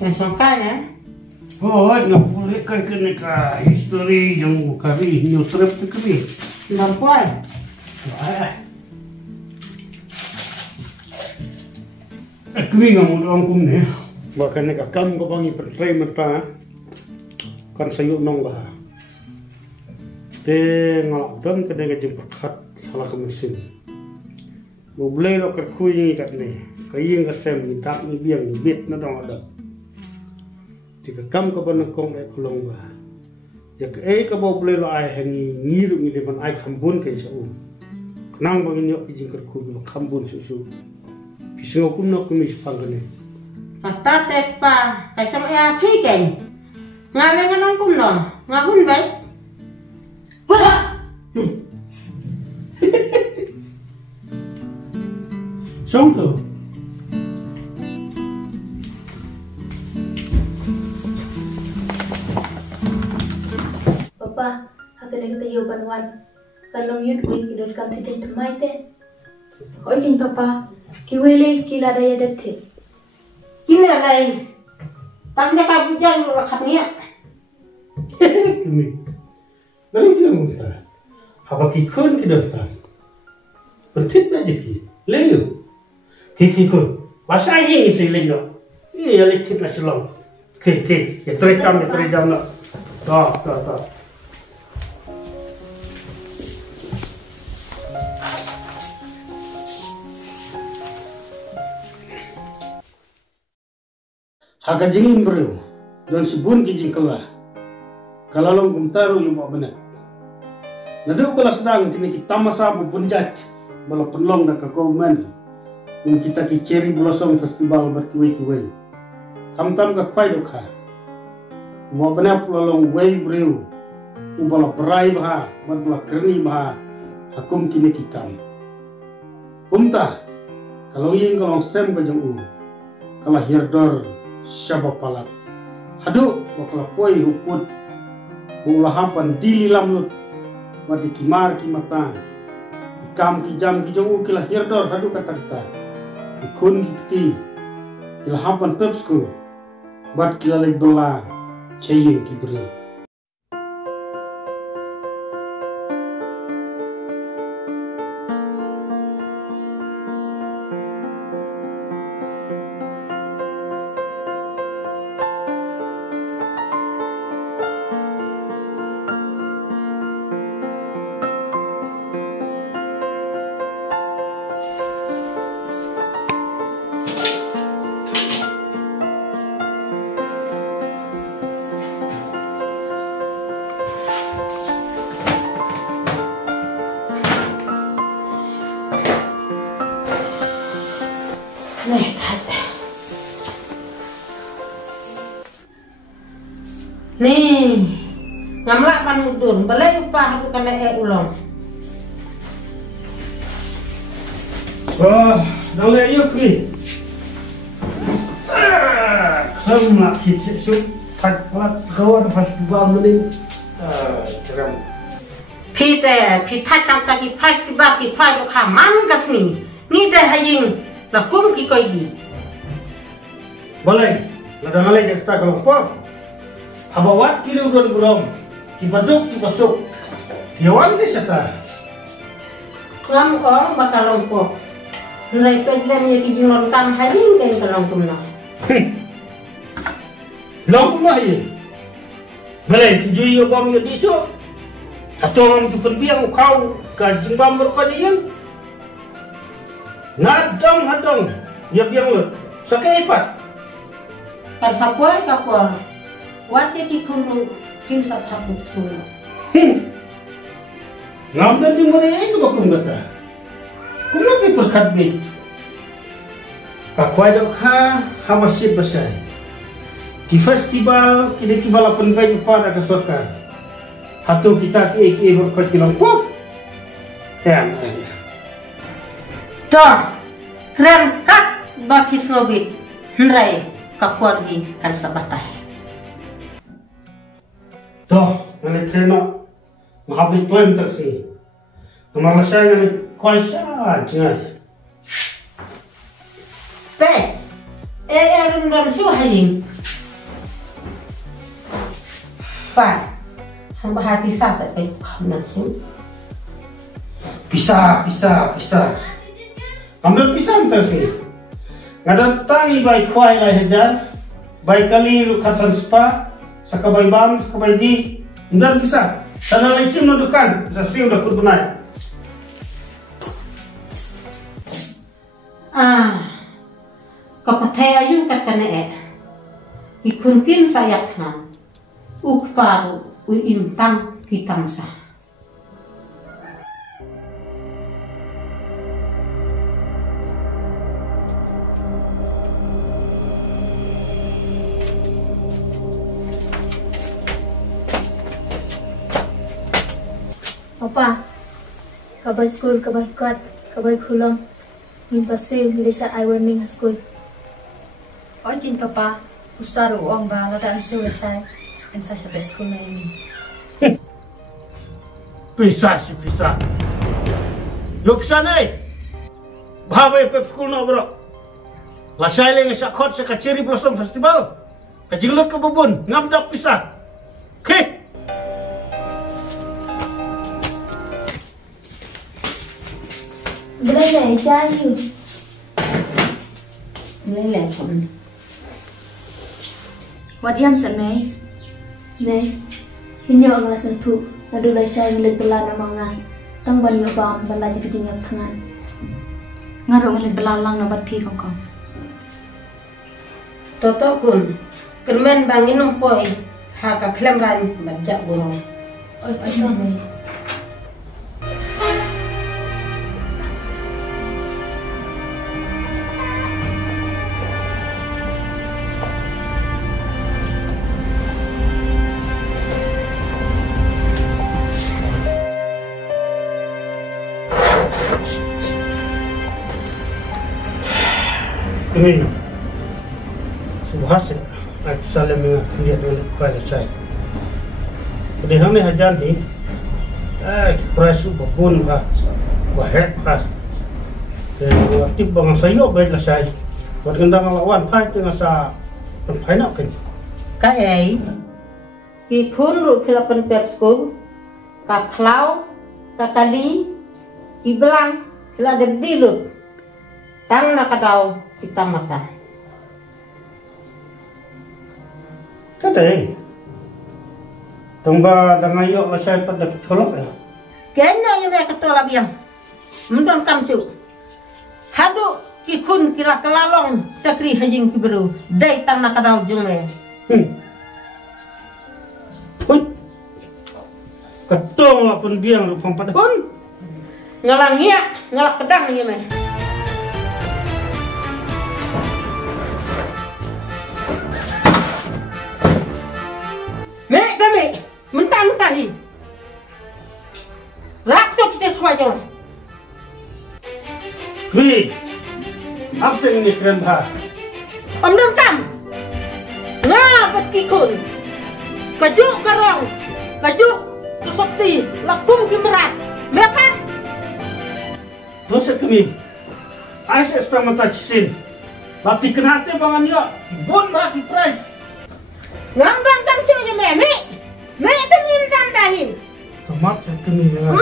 Songkanya. Oh, nggak boleh kayak kena history yang kari new trip tu kami. Nampai. Kami nggak mau orang kum ni. Bahkan nak kam ko bangi pertrai merta kan sayuk nong bah. Te ngalak dam kena kejumpa kat salah kemesin. Boleh lo kerkuyi kat ni. Kayeng kasem ni tak ni biang ni bit na dong ada. Jika kam ka ban kong ai kolong ba ya ke ka bo ble lo ai hangi ngiru ngi le ban ai khambun ke sa u nang bang ni ki jing ku ba khambun su su piso kum no kum is pangane Kata tek pa kai sam ya phi ken ngare nganong kum no ngahun bai song to Papa, akan kita yo banwan. Kalau yud we kidot kam tijin tamai te. Oi kin papa, kiwele kila daya dette. kina lai tamnya ka bujang lo khamia kami nang dia muta haba ki khun ki dan ta pertit ba je ki leo ki khun basai hi se le no ni ya le tit la chlong ke ya tre jam no ta Haka jingin bro, dan sebun ki jingkala. Kalalong kumtaru yung mga benak. Naduk bala sedang kini kita masa bunjat bala penlong na kakauman. Kung kita ki Cherry Blossom Festival berkiwai-kiwai. Kamtam ka kwai dokha. Mga benak pulalong way bro. Ubala perai baha, bala kerni baha. Hakum kini kikam. Kumta, kalau yung kalong sem ka jang kalah hirdor siapa palak hadu bakal poi huput bulahapan dili lamlut wadi kimar kimata ikam kijam kijau kila hirdor hadu kata kita ikun kiti kila hapan pepsku buat kila lek bela ceyeng kibri Nih, ngamlak pan mudun, balai upah aku kena ulong. Wah, dah yuk ni. Sama kita sup tak kawan festival ni. Ceram. Pitat tam taki festival ki fai ka man kasmi. Ni dah haying lakum ki koi di. Balai, ladang alai kita kalau pop. Habawat kilo don gulom, kibaduk kibasuk, hewan ni seta. Ngam ko bakalong po. Nilai pedlem ni kijing lontang haying kan kalong kumna. Long kumna ye. Balai kijui yo bom yo diso. Atong tu penbiang kau ka jimbam merko yang. Nadong hadong ya biang lo. Sakai pat. Kan sapoi kapor. Wati ki kunu kim sa phapuk skul. Ngam dan jumare itu bakum kata. Kumna pi perkat bi. Kakwai dok ha hamasib besai. Ki festival kini ki balapan baju pada kesokan. Hatu kita ki berkat kilang pop. Yan. Tor. Kren kat bakis ngobit. Nrai kapor gi kan sabatai. Toh, mana kena mahabli klaim tersi. Nomor saya yang kuasa jangan. Teh, rum dan su haying. Pak. Sampai hati saya sampai kanan sih. Pisah. Ambil pisah terus ni. Ngadan tangi baik kuai ai hajar. Baik kali lu khasan spa. Sakabai bang, sakabai di. Ndan pisah. Sana lecim nudukan. Sasi udah kurbanai. Kapatay ayu katane ikunkin sayak na ukparu uintang kitamsa. Papa, kabai school, kabai kuat, kabai khulom. Min pasir Malaysia I warning school. Ojin papa, usar uang ba lada ansu Malaysia. Ansa sampai school na ini. Pisah. Yo pisah ni. Bahawa pep school na bro. Lasai lagi sakot sa Kaciri Blossom Festival. Kajinglot ke bubun, ngamdak pisah. Okay. Belai jahil. Lele chọn. Wadiam sa May. May. Hinyo ang lasang tu. Nadulay siya yung bala na mga tangban yung bang bala di kajingap tangan. Ngarong bala lang na batpi kong kong. Toto kun. Kermen bangin umpoy. Haka klem ran bajak burung. Oy, sa May. Kami subhas at salam mga kandidat ulit kuala say. Padihang ni hajan ni presu babun ha wahet ha. Dan tip bang sayo baik lah say. Buat gendang lawan pai tengah sa pai nak kan. Cái ki phun ru philapan pep school ka khlau ka kali ki belang la de dilut tang na kadau kita masa. Kata tungba dengan yok lah saya pada colok ya. Kenya yang mereka tolak biang, mendon kamsu. Hadu kikun kila kelalong sakri hajing kiberu, day tang nak kadau jungme. Put, ketong lah pun biang rupang padahun. Ngalangnya, ngalak kedang ya me. Mek kami mentang-mentahi. Rakto kita kuajo. Kri, absen ini keren bah. Om dong kam. Ngapat kikun. Kajuk karong. Kajuk kesopti. Lakum kimerat. Mepat. Terus kami, ais eksperimental cisin. Lati kenate bangan yo, bon bah di price. Ngambang kan saja me. Me temin tantahi. Tomat kami dengan.